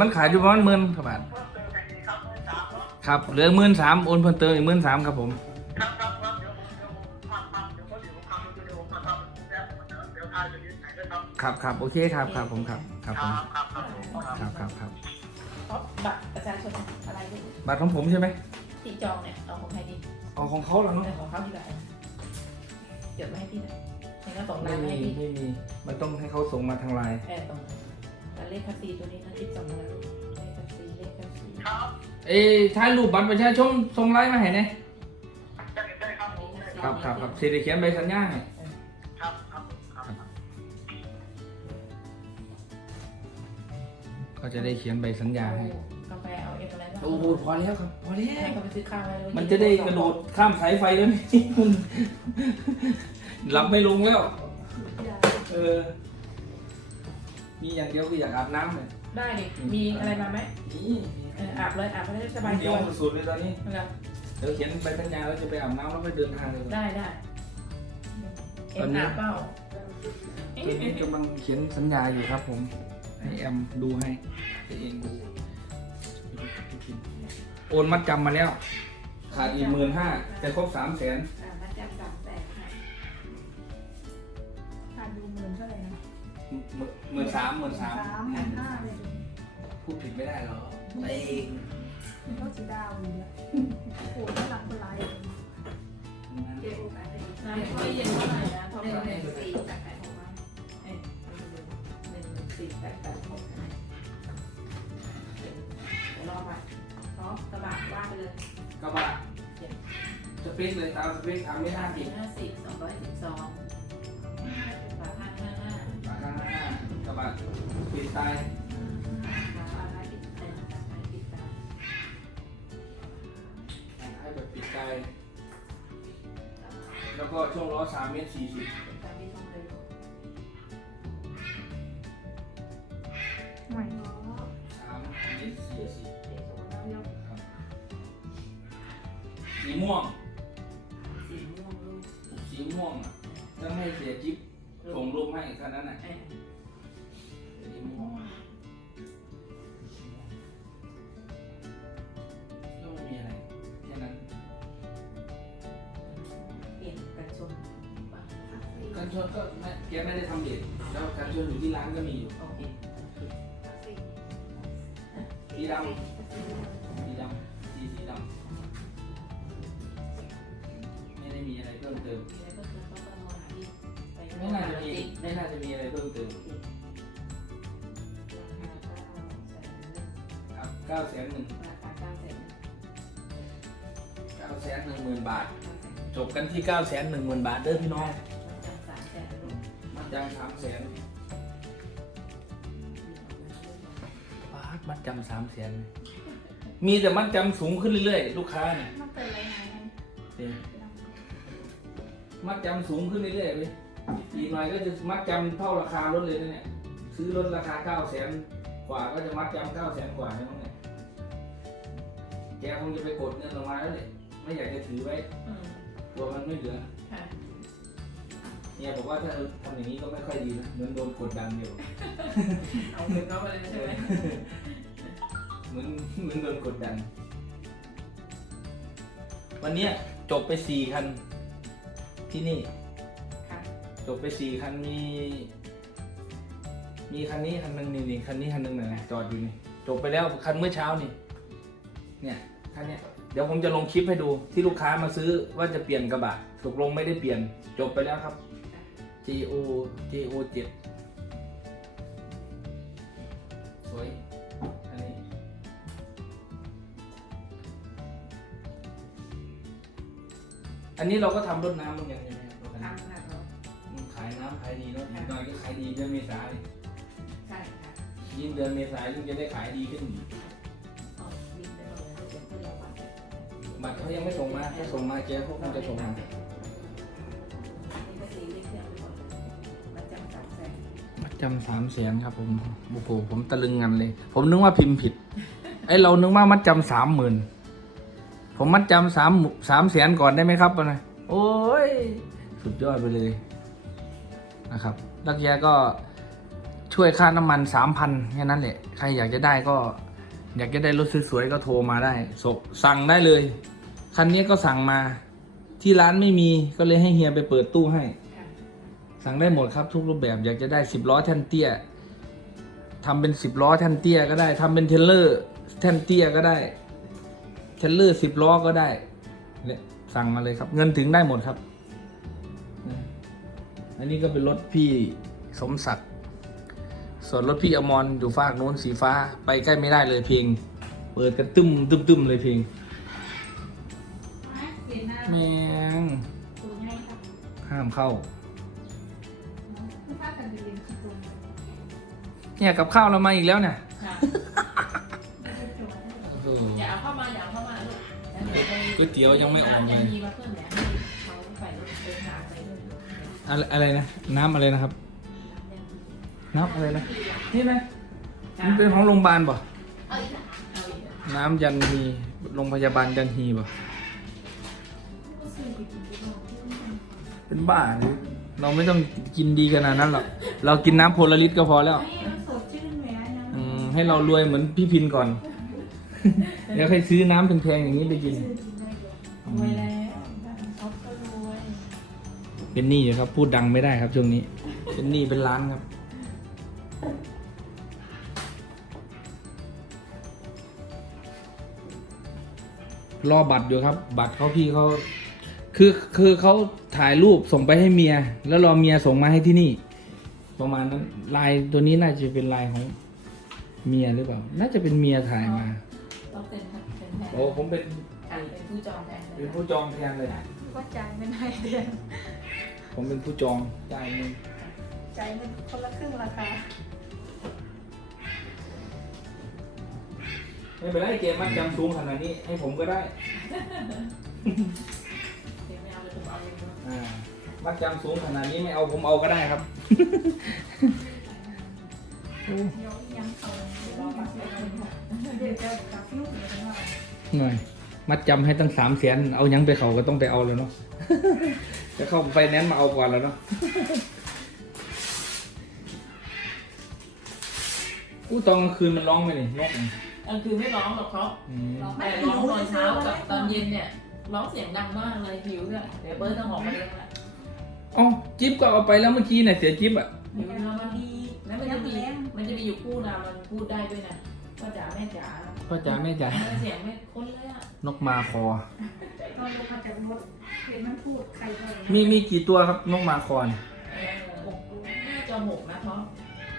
มันขายอยู่ประมาณหมื่นครับเมื่อามเนาะครับเหลือหมื่นสามโอนเพิ่มเติมอีกหมื่นสามครับผมครับครับโอเคครับครับผมครับครับคผมรับครับครับครับบัตรประชาชนอะไรบัตรของผมใช่ไหมที่จองเนี่ยเอาของใครดีเอาของเขาเหรอเอาเนาะของเขาดีกว่าจดมาให้พี่น่อยแล้วก็ส่งไลไม่น์มามีไม่มีมันต้องให้เขาส่งมาทางไลน์เออตรง เลขคัสซีตัวนี้นะที่ส่งมาแล้วเลขคัสซีเลขคัสซีครับเอ้ถ่ายรูปบัตรประชาชนส่งไลน์มาให้แหน่ได้ได้ครับผมได้ครับครับครับสิได้เขียนใบสัญญาให้ครับครับครับก็จะได้เขียนใบสัญญาให้กาแฟเอาเอ็มอะไรบ้างโอ้โหพอแล้วครับพอแล้ให้วเขาไปซื้อข้าวไว้เลยมันจะได้กระโดดข้ามสายไฟแล้วนี่มันหลับไม่ลงแล้ว เออ มีอย่างเดียวคืออยากอาบน้ำเลยได้ดิมีอะไรมาไหมนี่เอออาบเลยอาบไปได้สบายเดีตัยววสุดๆเลยตอนนี้ นะครับเดี๋ยวเขียนใบสัญญาแล้วจะไปอาบน้ำแล้วไปเดินทางเลยได้ได้เอ็ตอนมนี้อาบเปล่าตอนนี้กำลังเขียนสัญญาอยู่ครับ ผมให้แอมดูให้ตัวเองดูโอนมัดจำมาแล้ว ขาดอีกหมื่นห้าจะครบสามแสนามหมื่นสามสามหมื่นห้าเลยพูดผิดไม่ได้หรอเองมันก็สีดาวอยู่แล้วโอ้ยหลังเป็นไรเก็บโอกาสได้อีกนะเย็นเท่าไหร่นะทองคำหนึ่งสี่แปดแปดหกไหมเอ้ยหนึ่งสี่แปดแปดหกเดี๋ยวรอไปเนาะกระบะว่าไปเลยกระบะสเปคเลยตามสเปคทำไม่ห้าสิบห้าสิบสองร้อยสิบสองากระบะปิดตายบาทห้าสิบเอ็ดบาทห้าสิบสามให้แบบปิดตายแล้วก็ช่วงล้อสามเมตรสี่สิบเป็นการที่ต้องเร็วใหม่สามเมตรสี่สิบเด็กสองร้อยยกครับสีม่วง สีม่วงลูกสีม่วงอะต้องให้เสียจิ๊บส่งรูปให้แค่นั้นน่ะ เอ้ย สีม่วงก็ไม่มีอะไรแค่นั้นเปลี่ยนกันชนบ้างกันชนก็ไม่แกไม่ได้ทำเด็ดแล้วกันชนอยู่ที่ร้านก็มีอยู่โอเคสีดำสีดำสีสีดำไม่ได้มีอะไรเพิ่มเติม มีอะไรก็คือต้องต้องรอหาที่ไปไม่น่าจะมีไม่น่าจะมีอะไรเพิ่มเติมครับ เก้าแสนหนึ่งราคาเก้าแสนเก้าแสนหนึ่งหมื่นบาท จบกันที่เก้าแสนหนึ่งหมื่นบาทเด้อพี่น้องสามแสนลูกมัดจำสามแสนบาทมัดจำสามแสนมีแต่มัดจำสูงขึ้นเรื่อยๆ ลูกค้าเนี่ยมันเป็นอะไรไงเดี๋ยวมัดจำสูงขึ้นเรื่อยๆเลยอีกหน่อยก็จะมัดจำเท่าราคารถเลยนะเนี่ยซื้อรถราคาเก้าแสนกว่าก็จะมัดจำเก้าแสนกว่าใช่ไหมเนี่ยแก คงจะไปกดเงินออกมาแล้วเลยไม่อยากจะถือไว้อืมกลัวมันไม่เหลือค่ะเนี่ยบอกว่าถ้าเออทำอย่างนี้ก็ไม่ค่อยดีนะเหมือนโดนกดดันอยู่ เอาเงินเขาไปเลยใช่ไหมเหมือนเหมือนโดนกดดัน วันเนี้ยจบไปสี่คัน ที่นี่ ค่ะจบไปสี่คันมี มีคันนี้คันหนึ่งนี่นี่คันนี้คันหนึ่งนะจอดอยู่นี่จบไปแล้วคันเมื่อเช้านี่ เนี่ย คันเนี้ยเดี๋ยวผมจะลงคลิปให้ดูที่ลูกค้ามาซื้อว่าจะเปลี่ยนกระบะตกลงไม่ได้เปลี่ยนจบไปแล้วครับ GO GO 7สวยอันนี้อันนี้เราก็ทำรถน้ำเหมือนกันใช่ไหมครับรถน้ำทำค่ะเนาะอืมขายน้ำขายดีเนาะอีกหน่อยก็ขายดีเดือนเมษายนใช่ค่ะ ยิ่งเดือนเมษายนยิ่งจะได้ขายดีขึ้นอีก เขายังไม่ส่งมาถ้าส่งมาแกเขาคงจะส่งมานี่ก็สีเลขเครื่งมาจำสามแสนมัดจำสามแสนครับผมโอ้โหผมตะลึงงันเลย ผมนึกว่าพิมพ์ผิดไอเรานึกว่ามัดจำสามหมื่นผมมัดจำสามสามแสนก่อนได้ไหมครับนะโอ้ย สุดยอดไปเลยนะครับล้วแกก็ช่วยค่าน้ำมันสามพันแค่นั้นแหละ ใครอยากจะได้ก็ อยากจะได้รถสวยๆก็โทรมาได้สสั่งได้เลย คันนี้ก็สั่งมา ที่ร้านไม่มีก็เลยให้เฮียไปเปิดตู้ให้ สั่งได้หมดครับทุกรูปแบบอยากจะได้สิบล้อแท่นเตี้ยทำเป็นสิบล้อแท่นเตี้ยก็ได้ทำเป็นเทเลอร์แท่นเตี้ยก็ได้เทเลอร์สิบล้อก็ได้เนี่ยสั่งมาเลยครับ เงินถึงได้หมดครับ อันนี้ก็เป็นรถพี่สมศักดิ์ส่วนรถพี่อมรอยู่ฝากโน้นสีฟ้าไปใกล้ไม่ได้เลยเพลง เปิดกันตึมตึมตึมเลยเพลงเปลี่ยนหน้า แมงตัวง่ายครับห้ามเข้าไม่พลาดกันไปเรียนที่ตรงเนี่ยกับข้าวเรามาอีกแล้วเนี่ยค่ะไม่ได้จบอย่าเอาเข้ามาอย่าเอาเข้ามาลูกแล้วดี๋ไปก๋วยเตี๋ยวยังไม่ออกเลยยังมีมาเพิ่มเนี่ยให้เขาใส่รถเดินทางไปด้วยอะไรอะไรนะน้ำอะไรนะครับ น้ำอะไรนะนี่นะมันเป็นของโรงพยาบาลป่ะเอาอีกอะเอาอีกอะน้ำยันฮีโรงพยาบาลยันฮีป่ะ ก็ซื้อไปกินที่โรงพยาบาลเป็นบ้าหรือเราไม่ต้องกินดีขนาดนั้นหรอก เรากินน้ำโพลาริสก็พอแล้วไม่มันสดชื่นแหมนะอืมให้เรารวยเหมือนพี่พินก่อนเดี๋ยวใครซื้อน้ำแพงๆอย่างนี้ไปกินซื้อกินได้เลยรวยแล้วเขาก็รวยเป็นหนี้อยู่ครับ พูดดังไม่ได้ครับช่วงนี้ เป็นหนี้เป็นล้านครับ รอบัตรอยู่ครับ บัตรเขาพี่เขา คือคือเขาถ่ายรูปส่งไปให้เมีย แล้วรอเมียส่งมาให้ที่นี่ ประมาณนั้นลายตัวนี้น่าจะเป็นลายของเมียหรือเปล่า น่าจะเป็นเมียถ่ายมาต้องเป็นครับเป็นแทนโอ้ผมเป็นค่ะเป็นผู้จองแทนเลยเป็นผู้จองแทนเลยก็จ่ายไม่ได้เดือนผมเป็นผู้จองจ่ายเงินจ่ายมันคนละครึ่งราคาไม่เป็นไรเกมมันจำสูงขนาดนี้ให้ผมก็ได้ มัดจำสูงขนาดนี้ไม่เอาผมเอาก็ได้ครับเดี๋ยวยังเอาเดี๋ยวรอมาเสียเงินค่ะเดี๋ยวจะกลับลูกเดี๋ยวจะว่าหน่อย มัดจำให้ตั้งสามแสนเอายังไปเขาก็ต้องไปเอาแล้วเนาะ จะเข้าไฟแนนซ์มาเอาก่อนแล้วเนาะอู้ตอนกลางคืนมันร้องไหมนี่นกนี่ กลางคืนไม่ร้องหรอกเขาอืม แต่ร้องตอนเช้ากับตอนเย็นเนี่ย ร้องเสียงดังมากเลยหิวด้วยเดี๋ยวเบิร์ดต้องออกมาเลี้ยงละเอ๋อจิ๊บก็เอาไปแล้วเมื่อกี้เนี่ยเสียจิ๊บอะหิวแล้วมันดีแล้วมันจะมีมันจะมีอยู่คู่นะมันพูดได้ด้วยนะพ่อจ๋าแม่จ๋าพ่อจ๋าแม่จ๋าเสียงไม่คุ้นเลยอะนกมาคอตอนลงมาจากรถเห็นมันพูดใครก็เลยมีมีกี่ตัวครับนกมาคอนเออน่าจะหกนะเพราะ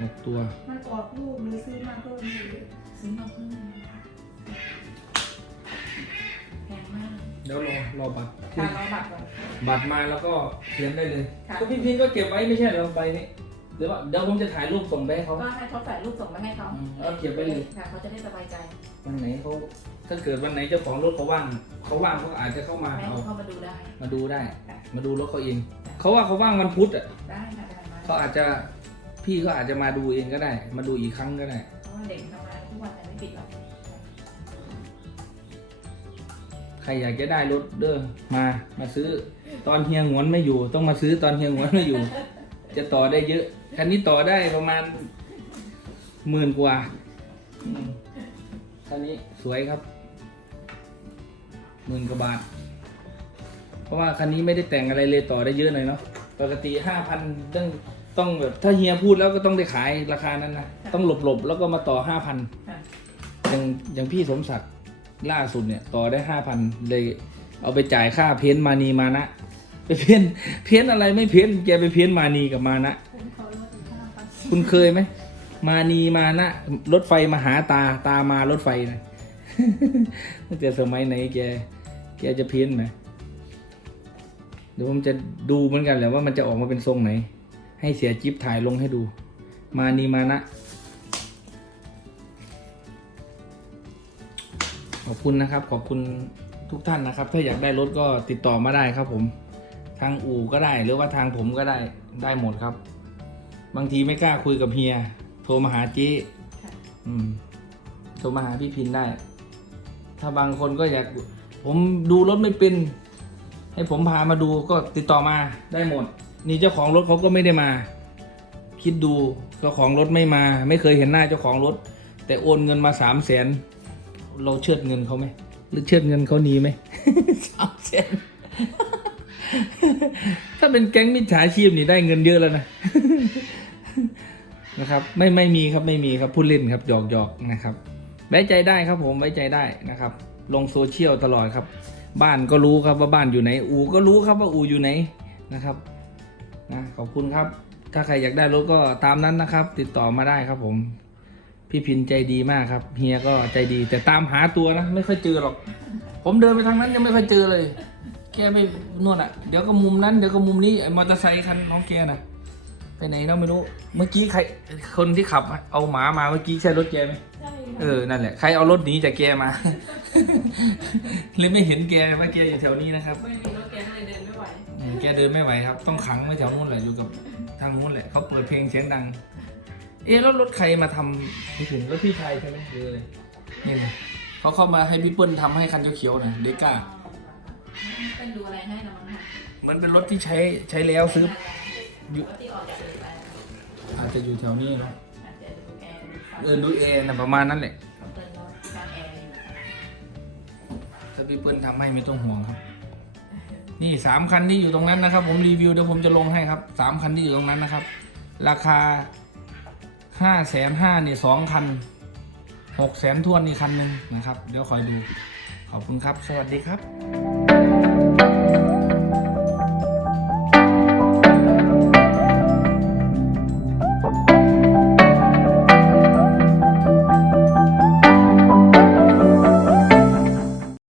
หกตัว มันออกลูกหรือซื้อมาเพิ่มหรือซื้อมาเพิ่ม ดี๋ยวรอรอบัตรค่าน้องบัตรก่อน บัตรมาแล้วก็เขียนได้เลยค่ะ ก็พี่พินก็เก็บไว้ไม่ใช่เหรอใบนี้หรือว่าเดี๋ยวผมจะถ่ายรูปส่งไปให้เขาก็ให้เขาใส่รูปส่งมาให้เขาอืมเอาเก็บไว้เลยค่ะเขาจะได้สบายใจวันไหนเขาถ้าเกิดวันไหนเจ้าของรถเขาว่างเขาว่างเขาอาจจะเข้ามาแม่เอาเข้ามาดูได้ มาดูได้ ค่ะ มาดูรถเขาเองเขาว่าเขาว่างวันพุธอะได้ค่ะได้มาเขาอาจจะพี่ก็อาจจะมาดูเองก็ได้ มาดูอีกครั้งก็ได้ เพราะว่าเด็กทำงานทุกวันแต่ไม่ปิดหรอก รอยากจะได้รถเด้อมามาซื้อตอนเฮียหงวนไม่อยู่ ต้องมาซื้อตอนเฮียหงวนไม่อยู่ จะต่อได้เยอะคันนี้ต่อได้ประมาณหมื่นกว่าอืมคันนี้สวยครับหมื่นกว่าบาท เพราะว่าคันนี้ไม่ได้แต่งอะไรเลยต่อได้เยอะหน่อยเนาะปกติห้าพันต้องต้องแบบถ้าเฮียพูดแล้วก็ต้องได้ขายราคานั้นนะต้องหลบหลบๆแล้วก็มาต่อห้าพันค่ะอย่างอย่างพี่สมศักดิ์ ล่าสุดเนี่ยต่อได้ห้าพันเลยเอาไปจ่ายค่าเพ้นท์มานีมานะ ไปเพ้นท์เพ้นท์อะไรไม่เพ้นท์แกไปเพ้นท์มานีกับมานะ คุณเคยไหมมานีมานะ รถไฟมาหาตาตามารถไฟนะตั้งแต่สมัยไหนแกแกจะเพ้นท์ไหมเดี๋ยวผมจะดูเหมือนกันแหละว่ามันจะออกมาเป็นทรงไหน ให้เสียจิ๊บถ่ายลงให้ดู มานีมานะ อบคุณนะครับขอบคุณทุกท่านนะครับ ถ้าอยากได้รถก็ติดต่อมาได้ครับ ผมทางอู่ก็ได้หรือว่าทางผมก็ได้ได้หมดครับ บางทีไม่กล้าคุยกับเฮีย โทรมาหาเจ๊ค่ะอืมโทรมาหาพี่พินได้ ถ้าบางคนก็อยาก ผมดูรถไม่เป็น ให้ผมพามาดูก็ติดต่อมาได้หมด นี่เจ้าของรถเขาก็ไม่ได้มา คิดดูเจ้าของรถไม่มา ไม่เคยเห็นหน้าเจ้าของรถ แต่โอนเงินมาสามแสน เราเชิดเงินเขาไหมหรือเชิดเงินเขาหนีไหมสามแสนถ้าเป็นแก๊งมิจฉาชีพนี่ได้เงินเยอะแล้วนะนะครับไม่ไม่มีครับไม่มีครับพูดเล่นครับหยอกหยอกนะครับไว้ใจได้ครับผมไว้ใจได้นะครับ ลงโซเชียลตลอดครับ บ้านก็รู้ครับว่าบ้านอยู่ไหน อูก็รู้ครับว่าอูอยู่ไหนนะครับนะขอบคุณครับ ถ้าใครอยากได้รถก็ตามนั้นนะครับ ติดต่อมาได้ครับผม พี่พินใจดีมากครับ เฮียก็ใจดี แต่ตามหาตัวนะไม่ค่อยเจอหรอก ผมเดินไปทางนั้นยังไม่ค่อยเจอเลย แกไม่นวดอะ เดี๋ยวก็มุมนั้นเดี๋ยวก็มุมนี้ไอ้มอเตอร์ไซค์คันน้องแกน่ะ ไปไหนเราไม่รู้ เมื่อกี้ใครคนที่ขับเอาหมามาเมื่อกี้ใช่รถแกไหมใช่เออ นั่นแหละ ใครเอารถหนีจากแกมาเลยไม่เห็นแกว่าแกอยู่แถวนี้นะครับ ไม่มีรถแกก็เลยเดินไม่ไหวอืมแกเดินไม่ไหวครับ ต้องขังไว้แถวนู้นแหละอยู่กับทางนู้นแหละเขาเปิดเพลงเสียงดัง เอ๊ะแล้วรถใครมาทำไม่ถึงรถพี่ชายใช่ไหมหรืออะไรนี่เลยเขาเข้ามาให้พี่เปิ้ลทำให้คันเขียวๆหน่อยเดก้า เป็นดูอะไรให้นะมั้งคะเหมือนเป็นรถที่ใช้ใช้แล้วซื้อ อยู่รถที่ออกจากเลยไปอาจจะอยู่แถวนี้เนาะอาจจะดูแอร์ดูไฟเออดูเอนะประมาณนั้นแหละเขาเติมรถการแอร์อยู่ถ้าพี่เปิ้ลทำให้ไม่ต้องห่วงครับ นี่สามคันที่อยู่ตรงนั้นนะครับ ผมรีวิวเดี๋ยวผมจะลงให้ครับสามคันที่อยู่ตรงนั้นนะครับ ราคา ห้าแสนห้านี่สองคันหกแสนทวนนี่คันหนึ่งนะครับ เดี๋ยวคอยดู ขอบคุณครับ สวัสดีครับ